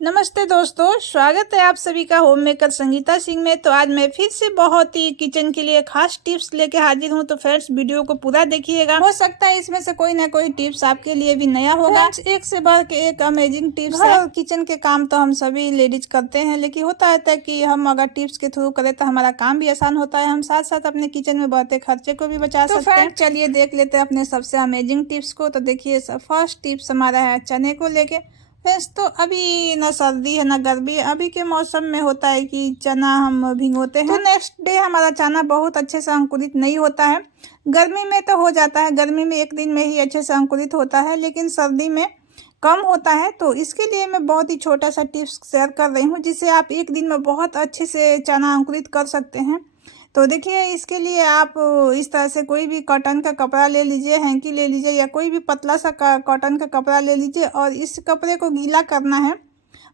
नमस्ते दोस्तों, स्वागत है आप सभी का होम मेकर संगीता सिंह में। तो आज मैं फिर से बहुत ही किचन के लिए खास टिप्स लेके हाजिर हूँ। तो फ्रेंड्स, वीडियो को पूरा देखिएगा, हो सकता है इसमें से कोई ना कोई टिप्स आपके लिए भी नया होगा। एक से बढ़ के एक अमेजिंग टिप्स है। किचन के काम तो हम सभी लेडीज करते हैं, लेकिन होता है कि हम अगर टिप्स के थ्रू करें तो हमारा काम भी आसान होता है। हम साथ साथ अपने किचन में बढ़ते खर्चे को भी बचा सकते हैं। चलिए देख लेते हैं अपने सबसे अमेजिंग टिप्स को। तो देखिए, फर्स्ट टिप्स हमारा है चने को लेके। फ्रेंड्स, तो अभी ना सर्दी है ना गर्मी, अभी के मौसम में होता है कि चना हम भिगोते हैं तो नेक्स्ट डे हमारा चना बहुत अच्छे से अंकुरित नहीं होता है। गर्मी में तो हो जाता है, गर्मी में एक दिन में ही अच्छे से अंकुरित होता है, लेकिन सर्दी में कम होता है। तो इसके लिए मैं बहुत ही छोटा सा टिप्स शेयर कर रही हूँ, जिससे आप एक दिन में बहुत अच्छे से चना अंकुरित कर सकते हैं। तो देखिए, इसके लिए आप इस तरह से कोई भी कॉटन का कपड़ा ले लीजिए, हैंकी ले लीजिए, या कोई भी पतला सा कॉटन का कपड़ा ले लीजिए और इस कपड़े को गीला करना है।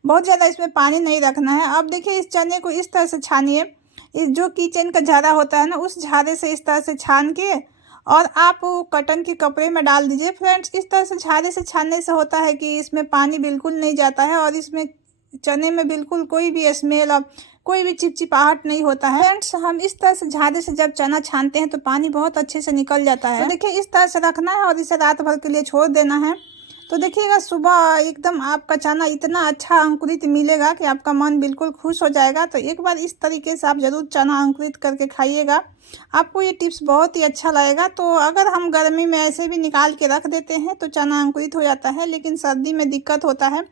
बहुत ज़्यादा इसमें पानी नहीं रखना है। अब देखिए, इस चने को इस तरह से छानिए। इस जो किचन का झाड़ा होता है ना, उस झाड़े से इस तरह से छान के और आप कॉटन के कपड़े में डाल दीजिए। फ्रेंड्स, इस तरह से झाड़े से छानने से होता है कि इसमें पानी बिल्कुल नहीं जाता है और इसमें चने में बिल्कुल कोई भी स्मेल और कोई भी चिपचिपाहट नहीं होता है। फ्रेंड्स, हम इस तरह से झाड़े से जब चना छानते हैं तो पानी बहुत अच्छे से निकल जाता है। तो देखिए, इस तरह से रखना है और इसे रात भर के लिए छोड़ देना है। तो देखिएगा, सुबह एकदम आपका चना इतना अच्छा अंकुरित मिलेगा कि आपका मन बिल्कुल खुश हो जाएगा। तो एक बार इस तरीके से आप ज़रूर चना अंकुरित करके खाइएगा, आपको ये टिप्स बहुत ही अच्छा लगेगा। तो अगर हम गर्मी में ऐसे भी निकाल के रख देते हैं तो चना अंकुरित हो जाता है, लेकिन सर्दी में दिक्कत होता है।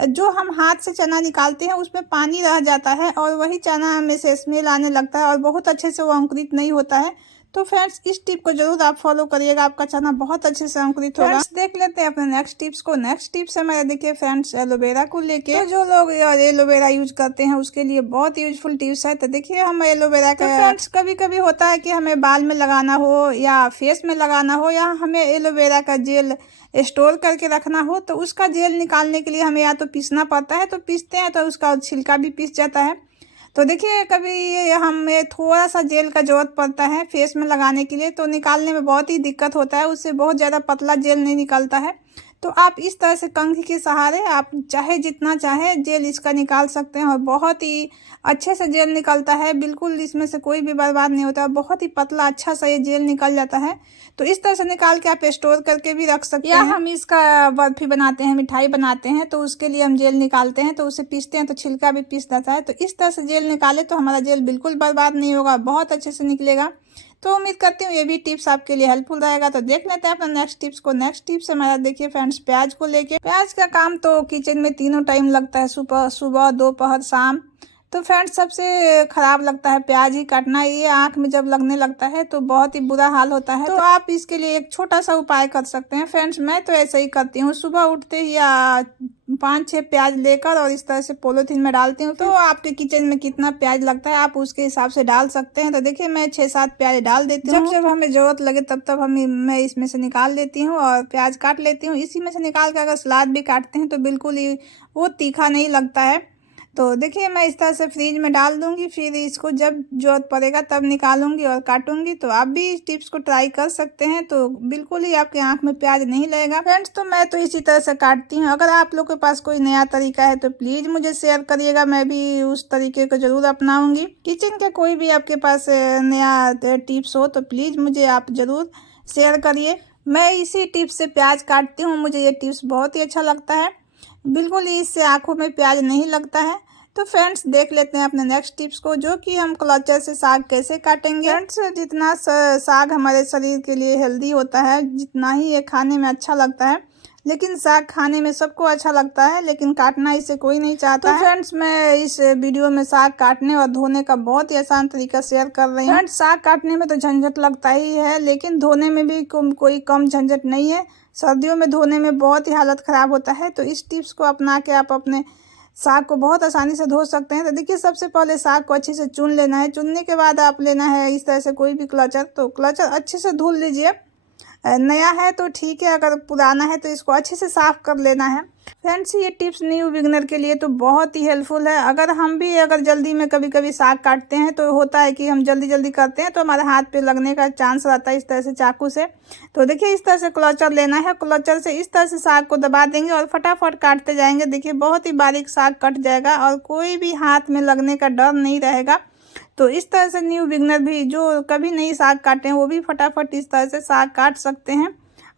जो हम हाथ से चना निकालते हैं उसमें पानी रह जाता है और वही चना में से स्मेल आने लगता है और बहुत अच्छे से वो अंकुरित नहीं होता है। तो फ्रेंड्स, इस टिप को जरूर आप फॉलो करिएगा, आपका चना बहुत अच्छे से अंकुरित होगा। फ्रेंड्स, देख लेते हैं अपने नेक्स्ट टिप्स को। नेक्स्ट टिप्स है मेरे, देखिए फ्रेंड्स, एलोवेरा को लेके। तो जो लोग एलोवेरा यूज करते हैं उसके लिए बहुत यूजफुल टिप्स है। तो देखिए, हम एलोवेरा का फ्रेंड्स कभी कभी होता है कि हमें बाल में लगाना हो या फेस में लगाना हो, या हमें एलोवेरा का जेल स्टोर करके रखना हो, तो उसका जेल निकालने के लिए हमें या तो पीसना पड़ता है, तो पीसते हैं तो उसका छिलका भी पीस जाता है। तो देखिए, कभी हमें थोड़ा सा जेल का ज़रूरत पड़ता है फेस में लगाने के लिए, तो निकालने में बहुत ही दिक्कत होता है, उससे बहुत ज़्यादा पतला जेल नहीं निकलता है। तो आप इस तरह से कंघी के सहारे आप चाहे जितना चाहे जेल इसका निकाल सकते हैं और बहुत ही अच्छे से जेल निकलता है। बिल्कुल इसमें से कोई भी बर्बाद नहीं होता, बहुत ही पतला अच्छा सा ये जेल निकल जाता है। तो इस तरह से निकाल के आप स्टोर करके भी रख सकते हैं। या हम इसका बर्फी बनाते हैं, मिठाई बनाते हैं, तो उसके लिए हम जेल निकालते हैं, तो उसे पीसते हैं तो छिलका भी पीस जाता है। तो इस तरह से जेल निकाले तो हमारा जेल बिल्कुल बर्बाद नहीं होगा, बहुत अच्छे से निकलेगा। तो उम्मीद करती हूँ ये भी टिप्स आपके लिए हेल्पफुल रहेगा। तो देख लेते हैं अपना नेक्स्ट टिप्स को। नेक्स्ट टिप्स हमारा देखिए फ्रेंड्स, प्याज को लेके। प्याज का काम तो किचन में तीनों टाइम लगता है, सुबह दोपहर शाम। तो फ्रेंड्स, सबसे खराब लगता है प्याज ही काटना। ये आँख में जब लगने लगता है तो बहुत ही बुरा हाल होता है। तो आप इसके लिए एक छोटा सा उपाय कर सकते हैं। फ्रेंड्स, मैं तो ऐसे ही करती हूँ, सुबह उठते ही या 5-6 प्याज लेकर और इस तरह से पॉलीथीन में डालती हूँ। तो आपके किचन में कितना प्याज लगता है आप उसके हिसाब से डाल सकते हैं। तो देखिए, मैं 6-7 प्याज डाल देती हूँ। जब हमें जरूरत लगे तब तब मैं इसमें से निकाल लेती हूँ और प्याज काट लेती हूँ। इसी में से निकाल कर अगर सलाद भी काटते हैं तो बिल्कुल ही वो तीखा नहीं लगता है। तो देखिए, मैं इस तरह से फ्रीज में डाल दूंगी, फिर इसको जब जरूरत पड़ेगा तब निकालूंगी और काटूंगी। तो आप भी इस टिप्स को ट्राई कर सकते हैं, तो बिल्कुल ही आपकी आंख में प्याज नहीं लगेगा। फ्रेंड्स, तो मैं तो इसी तरह से काटती हूँ। अगर आप लोग के पास कोई नया तरीका है तो प्लीज मुझे शेयर करिएगा, मैं भी उस तरीके को जरूर अपनाऊंगी। किचन के कोई भी आपके पास नया टिप्स हो तो प्लीज मुझे आप जरूर शेयर करिए। मैं इसी टिप्स से प्याज काटती हूँ, मुझे ये टिप्स बहुत ही अच्छा लगता है। बिल्कुल ही इससे आंखों में प्याज नहीं लगता है। तो फ्रेंड्स, देख लेते हैं अपने नेक्स्ट टिप्स को, जो कि हम क्लचर से साग कैसे काटेंगे। फ्रेंड्स, जितना साग हमारे शरीर के लिए हेल्दी होता है, जितना ही ये खाने में अच्छा लगता है, लेकिन साग खाने में सबको अच्छा लगता है, लेकिन काटना इसे कोई नहीं चाहता है। फ्रेंड्स, मैं इस वीडियो में साग काटने और धोने का बहुत ही आसान तरीका शेयर कर रही हूँ। फ्रेंड्स, साग काटने में तो झंझट लगता ही है, लेकिन धोने में भी कोई कम झंझट नहीं है। सर्दियों में धोने में बहुत ही हालत खराब होता है। तो इस टिप्स को अपना के आप अपने साग को बहुत आसानी से धो सकते हैं। तो देखिए, सबसे पहले साग को अच्छे से चुन लेना है। चुनने के बाद आप लेना है इस तरह से कोई भी क्लचर। तो क्लचर अच्छे से धुल लीजिए नया है तो ठीक है, अगर पुराना है तो इसको अच्छे से साफ़ कर लेना है। फ्रेंड्स, ये टिप्स न्यू बिगनर के लिए तो बहुत ही हेल्पफुल है। अगर जल्दी में कभी कभी साग काटते हैं तो होता है कि हम जल्दी जल्दी करते हैं तो हमारे हाथ पे लगने का चांस रहता है इस तरह से चाकू से। तो देखिए, इस तरह से क्लचर लेना है, क्लचर से इस तरह से साग को दबा देंगे और फटाफट काटते जाएंगे। देखिए, बहुत ही बारीक साग कट जाएगा और कोई भी हाथ में लगने का डर नहीं रहेगा। तो इस तरह से न्यू बिगनर भी जो कभी नहीं साग काटे हैं वो भी फटाफट इस तरह से साग काट सकते हैं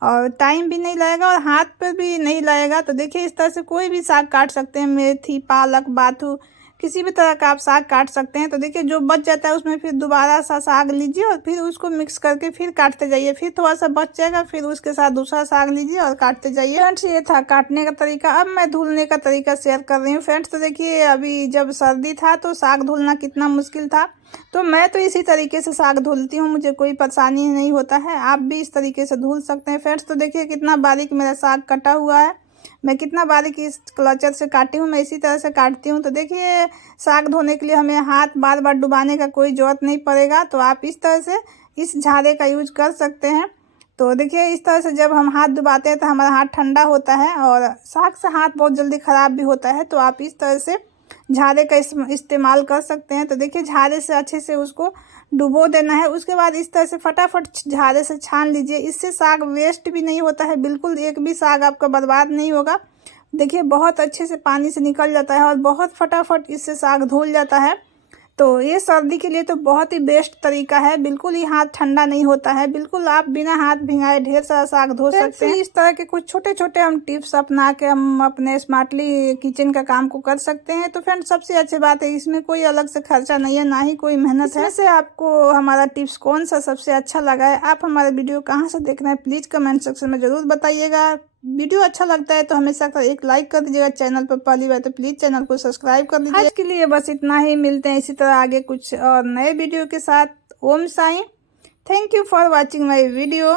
और टाइम भी नहीं लगेगा और हाथ पर भी नहीं लगेगा। तो देखिए, इस तरह से कोई भी साग काट सकते हैं, मेथी, पालक, बाथू, किसी भी तरह का आप साग काट सकते हैं। तो देखिए, जो बच जाता है उसमें फिर दोबारा सा साग लीजिए और फिर उसको मिक्स करके फिर काटते जाइए। फिर थोड़ा सा बच जाएगा, फिर उसके साथ दूसरा साग लीजिए और काटते जाइए। फ्रेंड्स, ये था काटने का तरीका। अब मैं धुलने का तरीका शेयर कर रही हूँ। फ्रेंड्स, तो देखिए, अभी जब सर्दी था तो साग धुलना कितना मुश्किल था, तो मैं तो इसी तरीके से साग धुलती हूँ, मुझे कोई परेशानी नहीं होता है। आप भी इस तरीके से धुल सकते हैं। फ्रेंड्स, तो देखिए कितना बारीक मेरा साग कटा हुआ है, मैं कितना बारीक इस क्लचर से काटी हूँ, मैं इसी तरह से काटती हूँ। तो देखिए, साग धोने के लिए हमें हाथ बार बार डुबाने का कोई ज़रूरत नहीं पड़ेगा। तो आप इस तरह से इस झाड़े का यूज कर सकते हैं। तो देखिए, इस तरह से जब हम हाथ डुबाते हैं तो हमारा हाथ ठंडा होता है और साग से हाथ बहुत जल्दी ख़राब भी होता है। तो आप इस तरह से झाड़े का इस्तेमाल कर सकते हैं। तो देखिए, झाड़े से अच्छे से उसको डुबो देना है। उसके बाद इस तरह से फटाफट झाड़े से छान लीजिए। इससे साग वेस्ट भी नहीं होता है, बिल्कुल एक भी साग आपका बर्बाद नहीं होगा। देखिए, बहुत अच्छे से पानी से निकल जाता है और बहुत फटाफट इससे साग धुल जाता है। तो ये सर्दी के लिए तो बहुत ही बेस्ट तरीका है, बिल्कुल ही हाथ ठंडा नहीं होता है, बिल्कुल आप बिना हाथ भिंगाए ढेर सारा साग धो सकते हैं। इस तरह के कुछ छोटे छोटे हम टिप्स अपना के हम अपने स्मार्टली किचन का काम को कर सकते हैं। तो फ्रेंड्स, सबसे अच्छी बात है इसमें कोई अलग से खर्चा नहीं है, ना ही कोई मेहनत है। इससे आपको हमारा टिप्स कौन सा सबसे अच्छा लगा है, आप हमारा वीडियो कहाँ से देख रहे हैं, प्लीज़ कमेंट सेक्शन में ज़रूर बताइएगा। वीडियो अच्छा लगता है तो हमेशा एक लाइक कर दीजिएगा। चैनल पर पहली बार तो प्लीज़ चैनल को सब्सक्राइब कर लीजिए। आज के लिए बस इतना ही, मिलते हैं इसी तरह आगे कुछ और नए वीडियो के साथ। Om Sai. Thank you for watching my video.